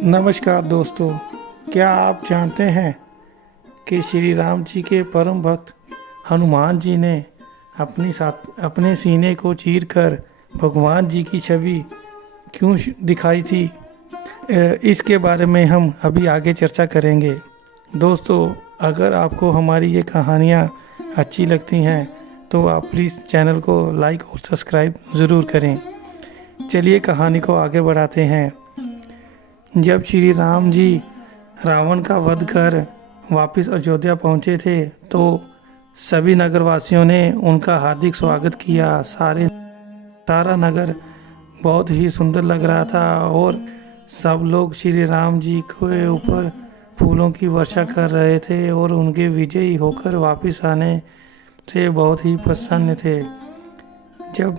नमस्कार दोस्तों, क्या आप जानते हैं कि श्री राम जी के परम भक्त हनुमान जी ने अपने सीने को चीरकर भगवान जी की छवि क्यों दिखाई थी। इसके बारे में हम अभी आगे चर्चा करेंगे। दोस्तों, अगर आपको हमारी ये कहानियाँ अच्छी लगती हैं तो आप प्लीज़ चैनल को लाइक और सब्सक्राइब ज़रूर करें। चलिए कहानी को आगे बढ़ाते हैं। जब श्री राम जी रावण का वध कर वापस अयोध्या पहुँचे थे तो सभी नगरवासियों ने उनका हार्दिक स्वागत किया। सारा नगर बहुत ही सुंदर लग रहा था और सब लोग श्री राम जी के ऊपर फूलों की वर्षा कर रहे थे और उनके विजयी होकर वापस आने से बहुत ही प्रसन्न थे। जब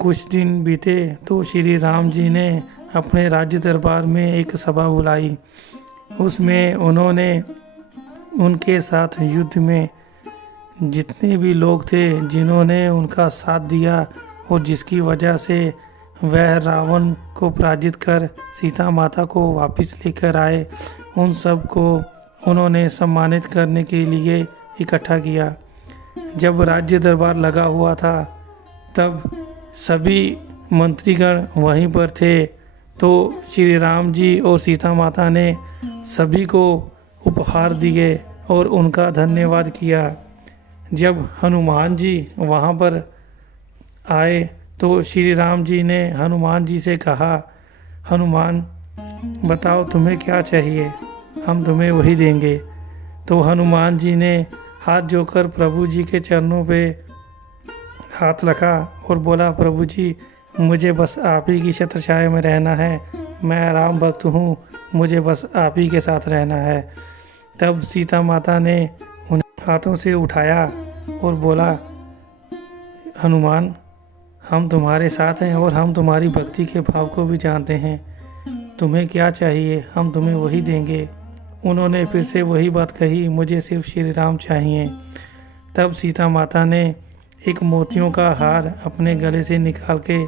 कुछ दिन बीते तो श्री राम जी ने अपने राज्य दरबार में एक सभा बुलाई। उसमें उन्होंने उनके साथ युद्ध में जितने भी लोग थे जिन्होंने उनका साथ दिया और जिसकी वजह से वह रावण को पराजित कर सीता माता को वापस लेकर आए, उन सब को उन्होंने सम्मानित करने के लिए इकट्ठा किया। जब राज्य दरबार लगा हुआ था तब सभी मंत्रीगण वहीं पर थे, तो श्री राम जी और सीता माता ने सभी को उपहार दिए और उनका धन्यवाद किया। जब हनुमान जी वहाँ पर आए तो श्री राम जी ने हनुमान जी से कहा, हनुमान बताओ तुम्हें क्या चाहिए, हम तुम्हें वही देंगे। तो हनुमान जी ने हाथ जोड़कर प्रभु जी के चरणों पे हाथ रखा और बोला, प्रभु जी मुझे बस आप ही की छत्र छाया में रहना है, मैं राम भक्त हूँ, मुझे बस आप ही के साथ रहना है। तब सीता माता ने उन हाथों से उठाया और बोला, हनुमान हम तुम्हारे साथ हैं और हम तुम्हारी भक्ति के भाव को भी जानते हैं, तुम्हें क्या चाहिए हम तुम्हें वही देंगे। उन्होंने फिर से वही बात कही, मुझे सिर्फ श्री राम चाहिए। तब सीता माता ने एक मोतियों का हार अपने गले से निकाल के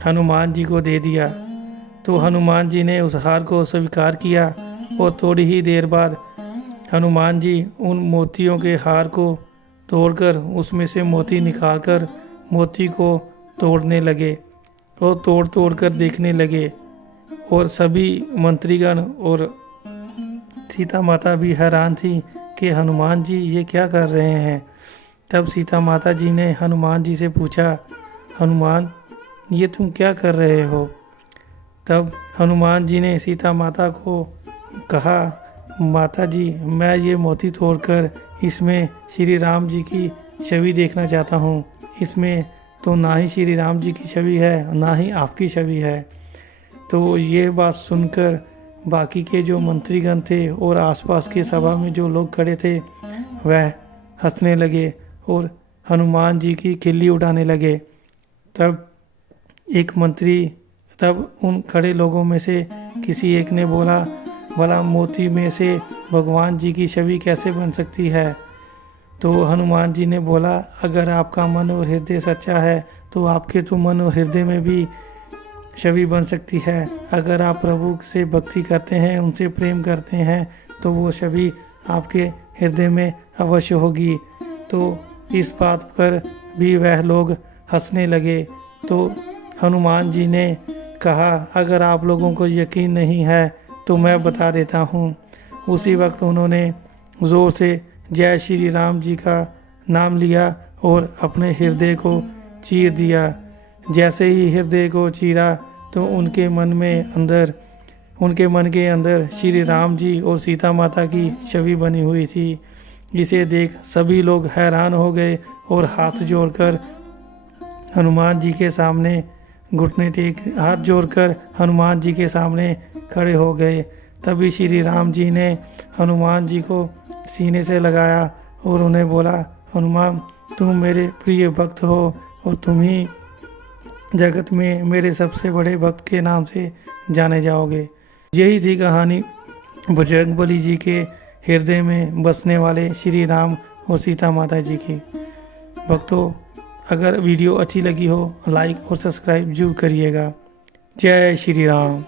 हनुमान जी को दे दिया। तो हनुमान जी ने उस हार को स्वीकार किया और थोड़ी ही देर बाद हनुमान जी उन मोतियों के हार को तोड़कर उसमें से मोती निकालकर मोती को तोड़ने लगे और तोड़ कर देखने लगे और सभी मंत्रीगण और सीता माता भी हैरान थी कि हनुमान जी ये क्या कर रहे हैं। तब सीता माता जी ने हनुमान जी से पूछा, हनुमान ये तुम क्या कर रहे हो। तब हनुमान जी ने सीता माता को कहा, माता जी मैं ये मोती तोड़कर इसमें श्री राम जी की छवि देखना चाहता हूँ। इसमें तो ना ही श्री राम जी की छवि है ना ही आपकी छवि है। तो ये बात सुनकर बाकी के जो मंत्रीगण थे और आसपास के सभा में जो लोग खड़े थे वह हंसने लगे और हनुमान जी की खिल्ली उड़ाने लगे। तब उन खड़े लोगों में से किसी एक ने बोला, भला मोती में से भगवान जी की छवि कैसे बन सकती है। तो हनुमान जी ने बोला, अगर आपका मन और हृदय सच्चा है तो आपके तो मन और हृदय में भी छवि बन सकती है। अगर आप प्रभु से भक्ति करते हैं, उनसे प्रेम करते हैं तो वो छवि आपके हृदय में अवश्य होगी। तो इस बात पर भी वह लोग हंसने लगे। तो हनुमान जी ने कहा, अगर आप लोगों को यकीन नहीं है तो मैं बता देता हूँ। उसी वक्त उन्होंने ज़ोर से जय श्री राम जी का नाम लिया और अपने हृदय को चीर दिया। जैसे ही हृदय को चीरा तो उनके मन के अंदर श्री राम जी और सीता माता की छवि बनी हुई थी। इसे देख सभी लोग हैरान हो गए और हाथ जोड़कर हनुमान जी के सामने हाथ जोड़कर हनुमान जी के सामने खड़े हो गए। तभी श्री राम जी ने हनुमान जी को सीने से लगाया और उन्हें बोला, हनुमान तुम मेरे प्रिय भक्त हो और तुम ही जगत में मेरे सबसे बड़े भक्त के नाम से जाने जाओगे। यही थी कहानी बजरंगबली जी के हृदय में बसने वाले श्री राम और सीता माता जी की। भक्तों, अगर वीडियो अच्छी लगी हो लाइक और सब्सक्राइब जरूर करिएगा। जय श्री राम।